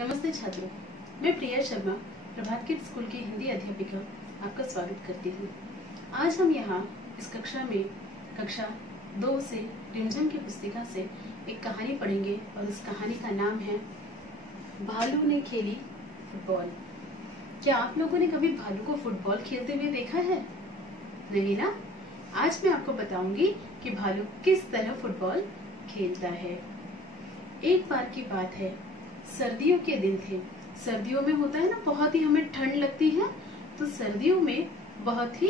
नमस्ते छात्रों, मैं प्रिया शर्मा प्रभात किड्स स्कूल की हिंदी अध्यापिका आपका स्वागत करती हूँ। आज हम यहाँ इस कक्षा में कक्षा 2 से रिमझिम की पुस्तिका से एक कहानी पढ़ेंगे और उस कहानी का नाम है भालू ने खेली फुटबॉल। क्या आप लोगों ने कभी भालू को फुटबॉल खेलते हुए देखा है? नहीं ना? आज मैं आपको बताऊंगी कि भालू किस तरह फुटबॉल खेलता है। एक बार की बात है, सर्दियों के दिन थे। सर्दियों में होता है ना, बहुत ही हमें ठंड लगती है, तो सर्दियों में बहुत ही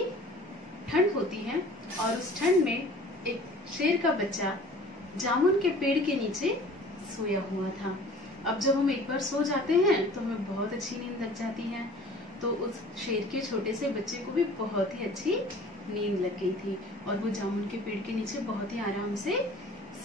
ठंड होती है और उस ठंड में एक शेर का बच्चा जामुन के पेड़ के नीचे सोया हुआ था। अब जब हम एक बार सो जाते हैं तो हमें बहुत अच्छी नींद लग जाती है, तो उस शेर के छोटे से बच्चे को भी बहुत ही अच्छी नींद लग गई थी और वो जामुन के पेड़ के नीचे बहुत ही आराम से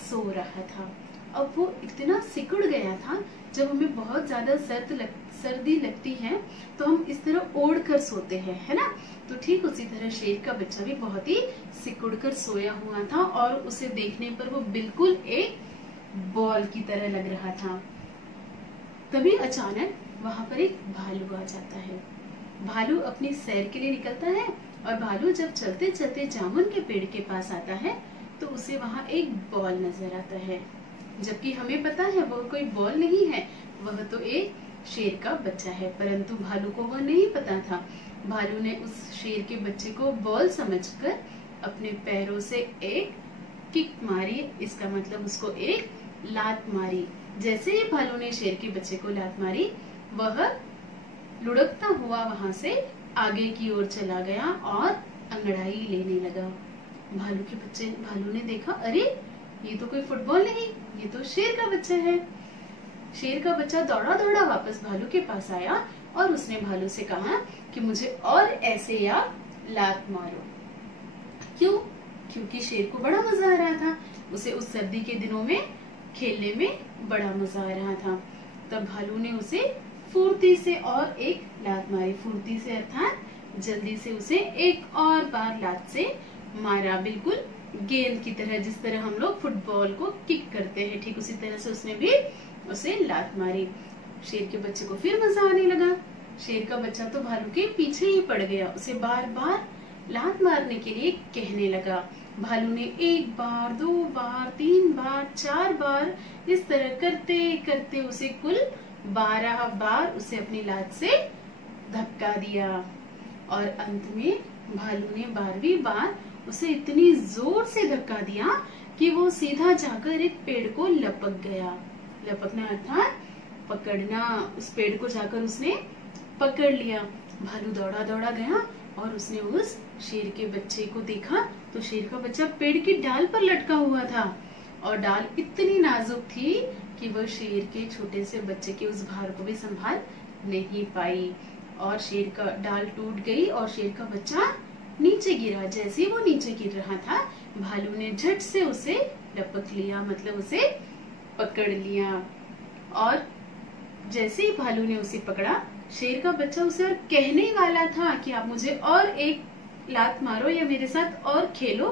सो रहा था। अब वो इतना सिकुड़ गया था, जब हमें बहुत ज्यादा सर्दी लगती है तो हम इस तरह ओढ़ कर सोते हैं, है ना? तो ठीक उसी तरह शेर का बच्चा भी बहुत ही सिकुड़ कर सोया हुआ था और उसे देखने पर वो बिल्कुल एक बॉल की तरह लग रहा था। तभी अचानक वहां पर एक भालू आ जाता है। भालू अपनी सैर के लिए निकलता है और भालू जब चलते चलते जामुन के पेड़ के पास आता है तो उसे वहां एक बॉल नजर आता है, जबकि हमें पता है वो कोई बॉल नहीं है, वह तो एक शेर का बच्चा है। परंतु भालू को वह नहीं पता था। भालू ने उस शेर के बच्चे को बॉल समझकर अपने पैरों से एक किक मारी, इसका मतलब उसको एक लात मारी। जैसे ही भालू ने शेर के बच्चे को लात मारी, वह लुढ़कता हुआ वहां से आगे की ओर चला गया और अंगड़ाई लेने लगा। भालू ने देखा, अरे ये तो कोई फुटबॉल नहीं, ये तो शेर का बच्चा है। शेर का बच्चा दौड़ा दौड़ा वापस भालू के पास आया और उसने भालू से कहा कि मुझे और ऐसे या लात मारो। क्यों? क्योंकि शेर को बड़ा मजा आ रहा था, उसे उस सर्दी के दिनों में खेलने में बड़ा मजा आ रहा था। तब भालू ने उसे फुर्ती से और एक लात मारी। फुर्ती से अर्थात जल्दी से उसे एक और बार लात से मारा, बिल्कुल गेंद की तरह, जिस तरह हम लोग फुटबॉल को किक करते हैं, ठीक उसी तरह से उसने भी उसे लात मारी। शेर के बच्चे को फिर मजा आने लगा। शेर का बच्चा तो भालू के पीछे ही पड़ गया, उसे बार बार लात मारने के लिए कहने लगा। भालू ने 1 बार 2 बार 3 बार 4 बार इस तरह करते करते उसे कुल 12 बार उसे अपनी लात से धक्का दिया और अंत में भालू ने 12वीं बार उसे इतनी जोर से धक्का दिया कि वो सीधा जाकर एक पेड़ को लपक गया। लपकना अर्थात पकड़ना। उस पेड़ को जाकर उसने पकड़ लिया। भालू दौड़ा दौड़ा गया और उसने उस शेर के बच्चे को देखा तो शेर का बच्चा पेड़ की डाल पर लटका हुआ था और डाल इतनी नाजुक थी कि वह शेर के छोटे से बच्चे के उस भार को भी संभाल नहीं पाई और शेर का डाल टूट गई और शेर का बच्चा नीचे गिरा। जैसे ही वो नीचे गिर रहा था, भालू ने झट से उसे लपक लिया, मतलब उसे पकड़ लिया। और जैसे ही भालू ने उसे पकड़ा, शेर का बच्चा उसे और कहने वाला था कि आप मुझे और एक लात मारो या मेरे साथ और खेलो।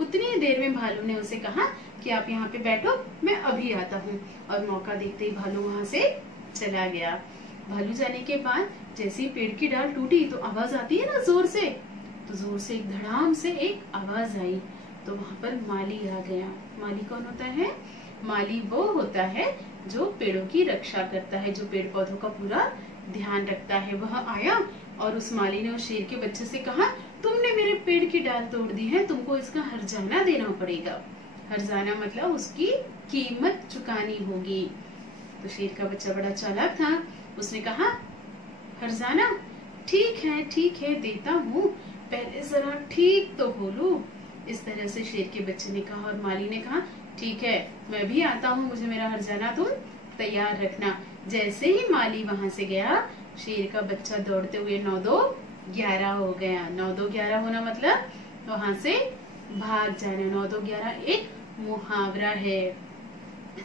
उतनी देर में भालू ने उसे कहा कि आप यहाँ पे बैठो, मैं अभी आता हूँ। और मौका देखते ही भालू वहां से चला गया। भालू जाने के बाद जैसे ही पेड़ की डाल टूटी तो आवाज आती है ना जोर से, तो जोर से एक धड़ाम से एक आवाज आई, तो वहां पर माली आ गया। माली कौन होता है? माली वो होता है जो पेड़ों की रक्षा करता है, जो पेड़ पौधों का पूरा ध्यान रखता है। वह आया और उस माली ने उस शेर के बच्चे से कहा, तुमने मेरे पेड़ की डाल तोड़ दी है, तुमको इसका हर्जाना देना पड़ेगा। हर्जाना मतलब उसकी कीमत चुकानी होगी। तो शेर का बच्चा बड़ा चालाक था, उसने कहा, हर्जाना ठीक है देता हूँ, पहले जरा ठीक तो हो लो। इस तरह से शेर के बच्चे ने कहा और माली ने कहा, ठीक है मैं भी आता हूँ, मुझे मेरा हर्जाना तुम तैयार रखना। जैसे ही माली वहां से गया, शेर का बच्चा दौड़ते हुए 9-2-11 हो गया। 9-2-11 होना मतलब वहां से भाग जाना। 9-2-11 एक मुहावरा है।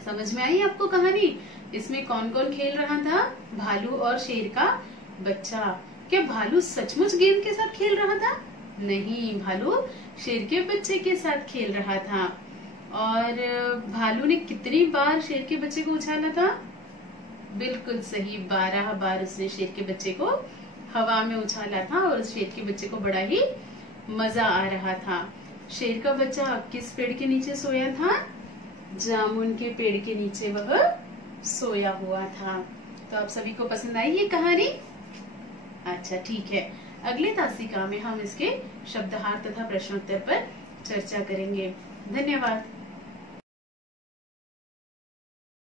समझ में आई आपको कहानी? इसमें कौन कौन खेल रहा था? भालू और शेर का बच्चा। क्या भालू सचमुच गेंद के साथ खेल रहा था? नहीं, भालू शेर के बच्चे के साथ खेल रहा था। और भालू ने कितनी बार शेर के बच्चे को उछाला था? बिल्कुल सही, 12 बार उसने शेर के बच्चे को हवा में उछाला था और उस शेर के बच्चे को बड़ा ही मजा आ रहा था। शेर का बच्चा किस पेड़ के नीचे सोया था? जामुन के पेड़ के नीचे वह सोया हुआ था। तो आप सभी को पसंद आई ये कहानी? अच्छा ठीक है, अगले तासिका में हम इसके शब्दार्थ तथा प्रश्नोत्तर पर चर्चा करेंगे। धन्यवाद।